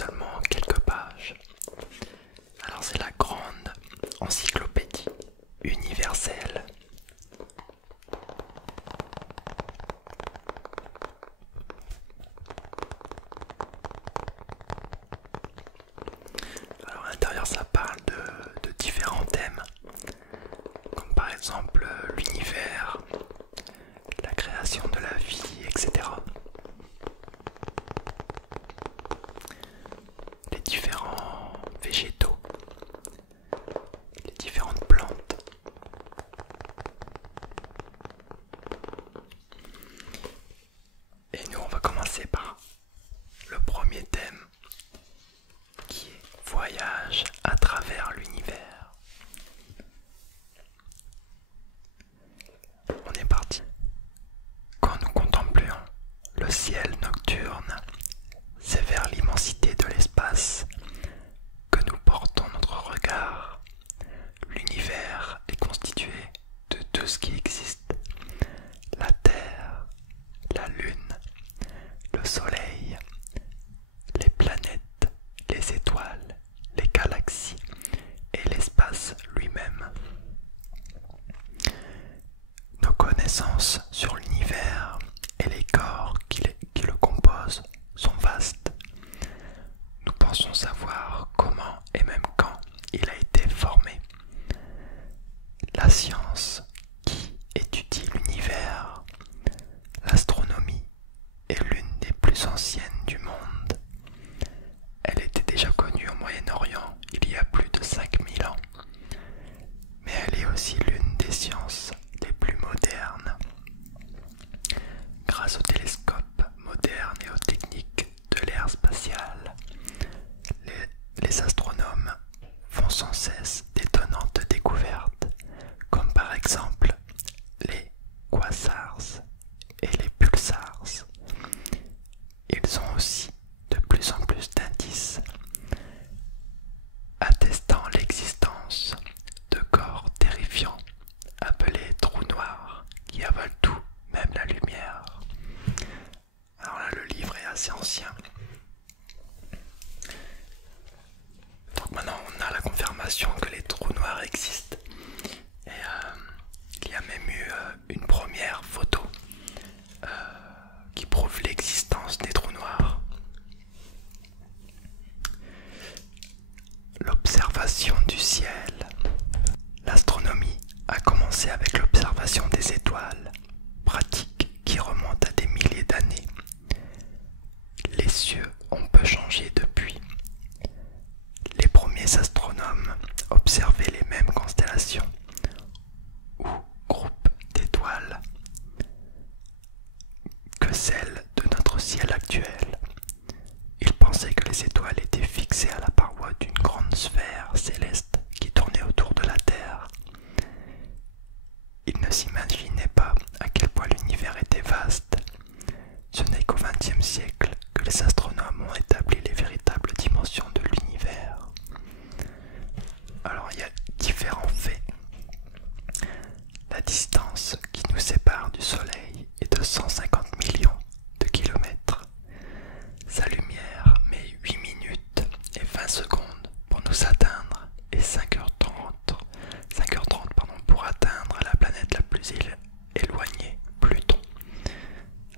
seulement quelques pages. Alors c'est la grande encyclopédie universelle. Alors à l'intérieur ça parle de différents thèmes, comme par exemple l'univers, la création de la vie, etc. Les différents végétaux, les différentes plantes. Et nous on va commencer par le premier thème qui est voyage à travers l'univers. On est parti. Quand nous contemplions le ciel nocturne, c'est vers l'immensité de l'espace que nous portons notre regard. L'univers est constitué de tout ce qui existe. La Terre, la Lune, le Soleil, les planètes, les étoiles, les galaxies et l'espace lui-même. Nos connaissances sur l'univers et les corps qui le composent sont vastes. Nous pensons savoir comment et même quand il a été formé. La science qui étudie l'univers, l'astronomie, est l'une des plus anciennes du monde. Elle était déjà connue au Moyen-Orient il y a plus de 5000 ans, mais elle est aussi l'une des sciences les plus modernes. Grâce aux télescopes modernes et aux techniques de l'ère spatiale, les astronomes font sans cesse d'étonnantes découvertes, comme par exemple les quasars et les pulsars. Ils ont aussi de plus en plus d'indices attestant l'existence de corps terrifiants appelés trous noirs qui avalent tout, même la lumière. Alors là, le livre est assez ancien. Donc maintenant, on a la confirmation que les trous noirs existent. Et il y a même eu une première photo qui prouve l'existence des trous noirs. L'observation du ciel. L'astronomie a commencé avec l'observation des étoiles, pratique qui remonte à des milliers d'années. Les cieux ont peu changé depuis. Les premiers astronomes observaient les mêmes constellations ou groupes d'étoiles que celles de notre ciel actuel. Ils pensaient que les étoiles étaient fixées à la paroi d'une grande sphère céleste qui tournait autour de la Terre. Ils ne s'imaginaient pas à quel point l'univers était vaste. Ce n'est qu'au XXe siècle que les astronomes ont établi les véritables dimensions de l'univers. Alors il y a différents faits. La distance qui nous sépare du Soleil est de 150 millions de kilomètres. Sa lumière met 8 minutes et 20 secondes pour nous atteindre et 5h30 pour atteindre la planète la plus éloignée, Pluton.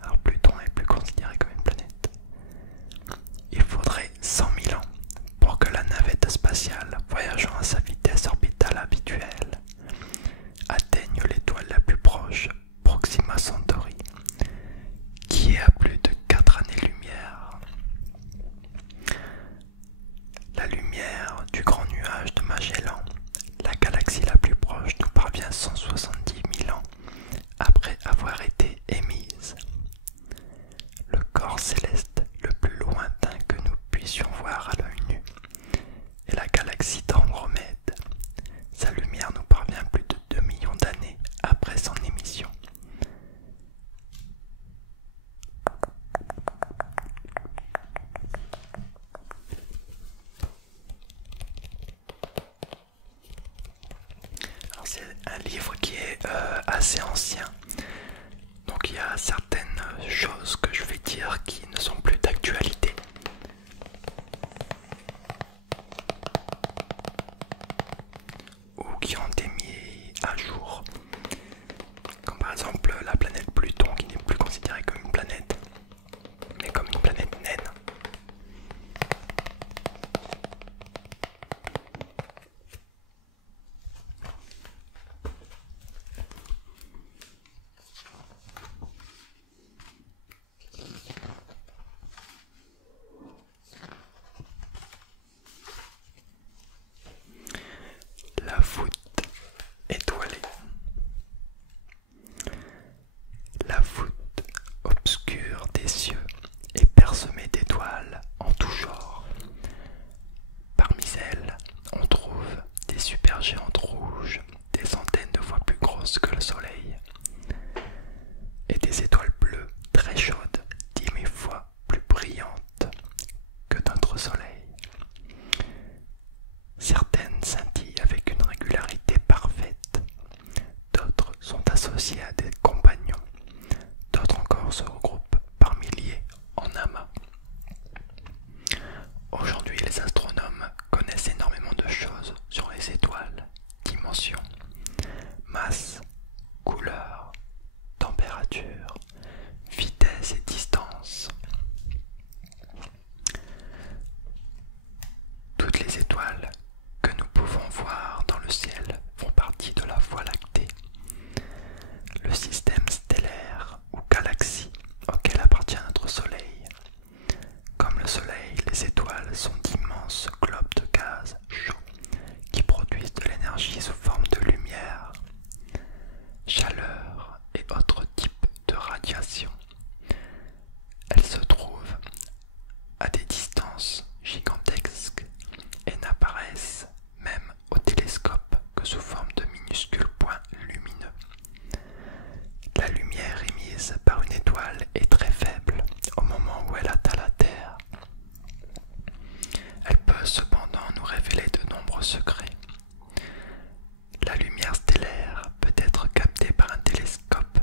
Alors Pluton est plus considéré comme une planète. Il faudrait 100 000 ans pour que la navette spatiale voyageant à sa vitesse orbitale habituelle atteigne l'étoile la plus proche, Proxima Centauri, qui est à plus de 4 années-lumière. La lumière du grand nuage de Magellan, la galaxie la plus proche, nous parvient 170 000 ans après avoir été émise. Le corps céleste le plus lointain que nous puissions voir à l'œil nu est la galaxie d'Andromède. Sa lumière nous parvient plus de 2 millions d'années après son émission. Alors c'est un livre qui est assez ancien, donc il y a certaines choses que je vais dire qui ne sont plus d'actualité. alors se regroupent par milliers en amas. Aujourd'hui, les astronomes connaissent énormément de choses sur les étoiles, dimensions, masse, couleur, température, vitesse et distance. Toutes les étoiles que nous pouvons voir dans le ciel font partie de la Voie lactée, le système stellaire ou galaxie auquel appartient notre Soleil. Comme le Soleil, les étoiles sont d'immenses globes de gaz chauds qui produisent de l'énergie sous forme de lumière, chaleur et autres types de radiation. Elles se trouvent à des distances gigantesques et n'apparaissent même au télescope que sous forme de minuscules points lumineux. La lumière émise par une étoile est très faible au moment où elle atteint la Terre. Elle peut cependant nous révéler de nombreux secrets. La lumière stellaire peut être captée par un télescope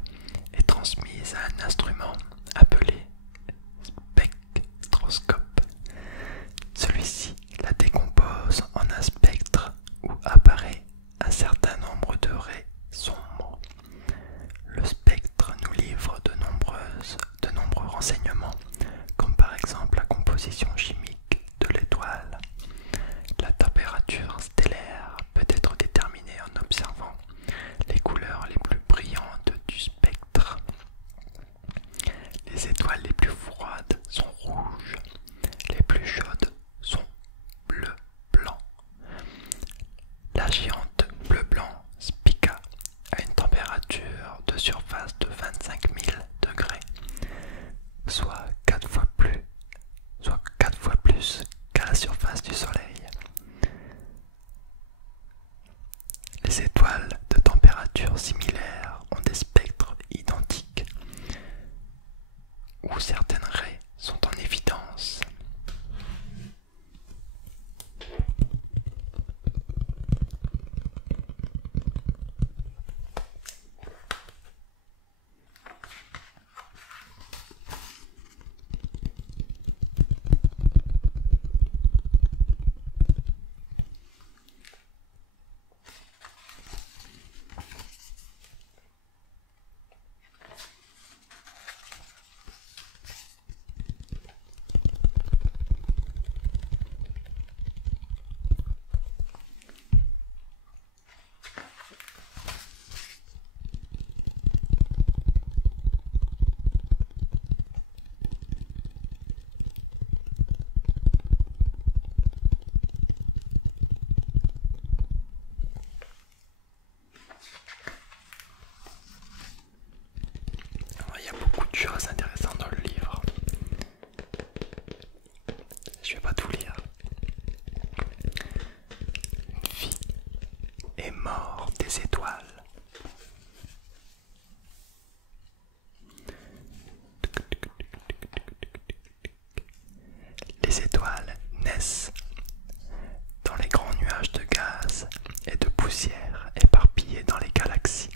et transmise à un instrument appelé spectroscope. Celui-ci la décompose en un spectre où apparaît un certain nombre de raies sombres. Le spectre nous livre de nombreux renseignements, comme par exemple la composition chimique de l'étoile. La température stellaire peut être déterminée en observant les couleurs les plus brillantes du spectre. Les étoiles les plus froides sont rouges, les plus chaudes sont bleu-blanc. La géante bleu-blanc Spica a une température de surface de 25 000 degrés, soit 4 fois plus qu'à la surface du Soleil. Les étoiles de température similaire ont des spectres identiques, où certaines raies sont en évidence. Il y a beaucoup de choses intéressantes dans le livre. Je vais pas tout lire. Vie et mort des étoiles. Les étoiles naissent dans les grands nuages de gaz et de poussière éparpillés dans les galaxies.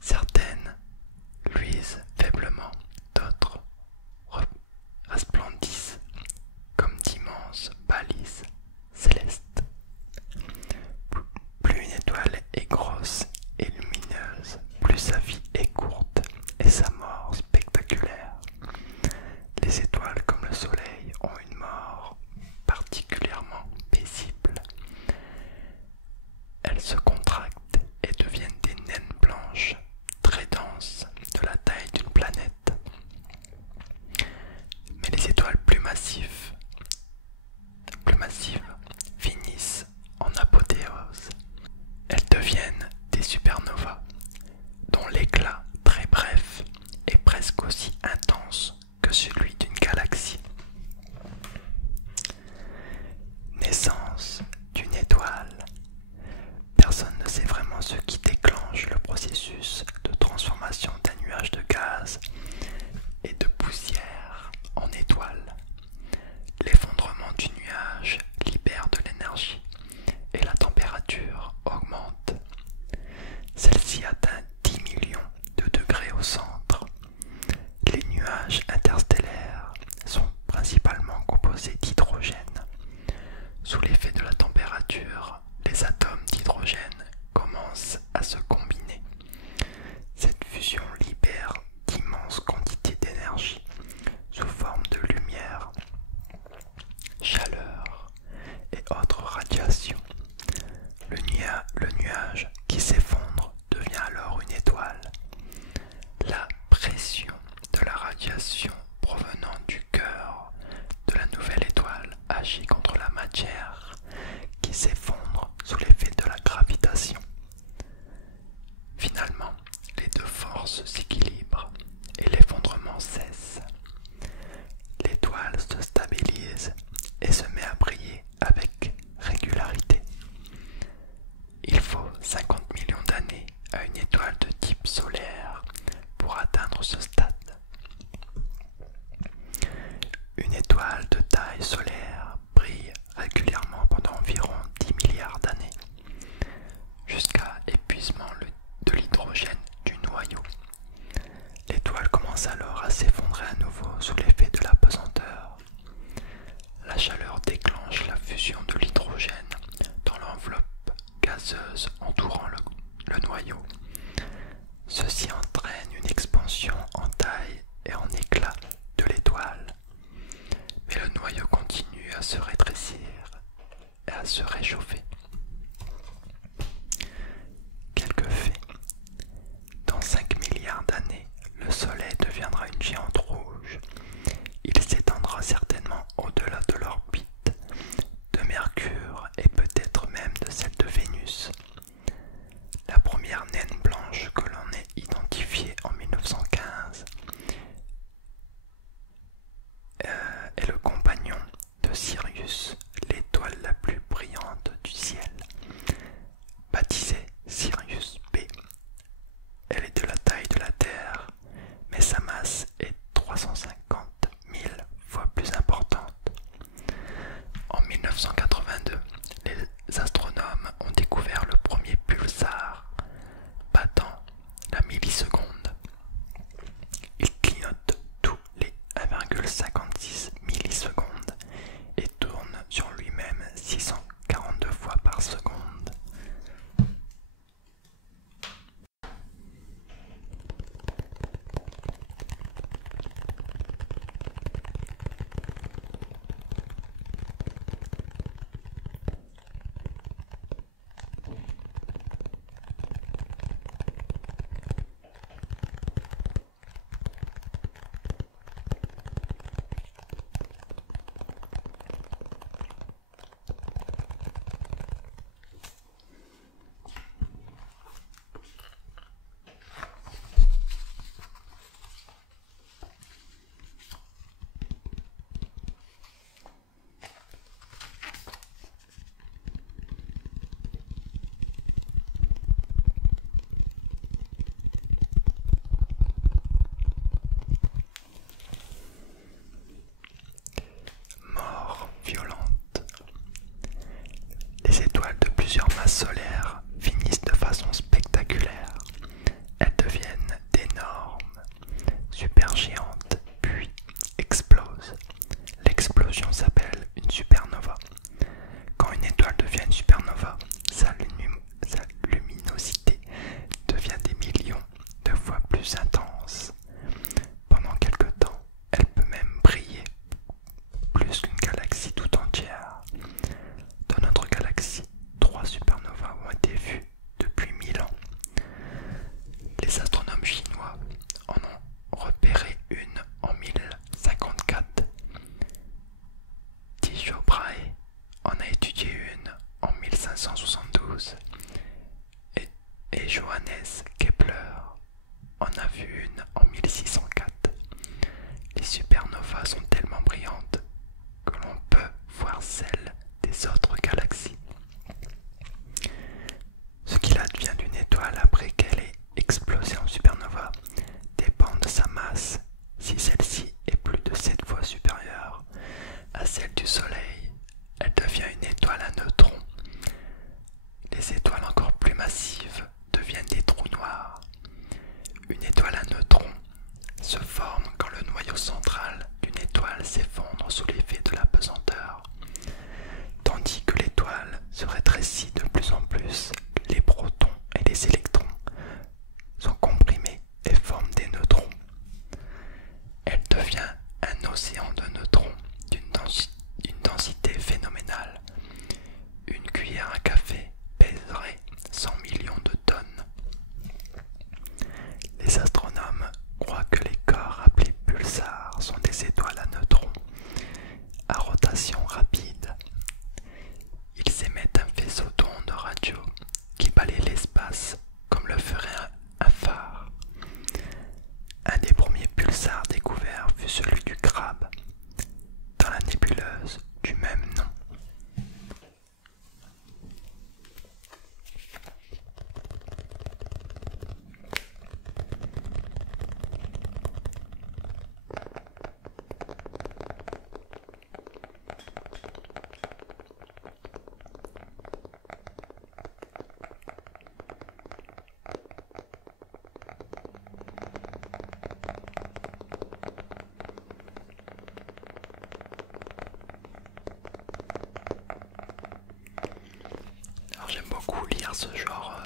Certaines étoile de type solaire pour atteindre ce stade. Une étoile de taille solaire brille régulièrement pendant environ 10 milliards d'années, jusqu'à épuisement de l'hydrogène du noyau. L'étoile commence alors à s'effondrer à nouveau sous l'effet de la pesanteur. La chaleur déclenche la fusion de l'hydrogène dans l'enveloppe gazeuse entourant le noyau. Ceci entraîne une expansion en taille et en éclat de l'étoile. Mais le noyau continue à se rétrécir et à se réchauffer. Quelques faits. Dans 5 milliards d'années, le Soleil deviendra une géante rouge. Il s'étendra certainement au-delà de l'orbite de Mercure et peut-être même de celle de Vénus. La première naine blanche que l'on ait identifiée en 1915 est le compagnon de Sirius, l'étoile la plus brillante du ciel, baptisée Sirius B. Elle est de la taille de la Terre, mais sa masse est 350 000 fois plus importante. En 1982, les astronomes ont découvert le premier pulsar battant la milliseconde. Il clignote tous les 1,56 millisecondes et tourne sur lui-même 642 fois par seconde. Les étoiles de plusieurs masses solaires finissent de façon spectaculaire. Elles deviennent d'énormes supergéantes, puis explosent. L'explosion s'appelle une supernova. Quand une étoile devient une supernova, sa luminosité devient des millions de fois plus intense. Pendant quelque temps, elle peut même briller plus qu'une galaxie tout entière. Dans notre galaxie, 3 supernovas ont été vues depuis 1000 ans. Les astronomes chinois en ont repéré une en 1054. Tycho Brahe en a étudié une en 1572 et Johannes Kepler en a vu une en 1604. Les supernovas sont tellement brillantes que l'on peut voir celles des autres galaxies. Ce qu'il advient d'une étoile après qu'elle ait explosé en supernova dépend de sa masse. Si celle-ci est plus de 7 fois supérieure à celle du Soleil, elle devient une étoile à neutrons. Les étoiles encore plus massives deviennent des trous noirs. Une étoile à neutrons se forme quand le noyau central d'une étoile s'effondre sous l'effet de la pesanteur. Tandis que l'étoile se rétrécit de plus en plus, les protons et les électrons sont comprimés et forment des neutrons. Elle devient un océan de neutrons d'une densité phénoménale. Une cuillère à café pèserait 100 millions de tonnes. Les astronomes croient que les corps appelés pulsars sont des étoiles à neutrons à rotation rapide. Ils émettent un faisceau d'ondes radio qui balaie l'espace comme le ferait un phare. Un des premiers pulsars découverts fut celui du crabe, dans la nébuleuse du même nom. ce genre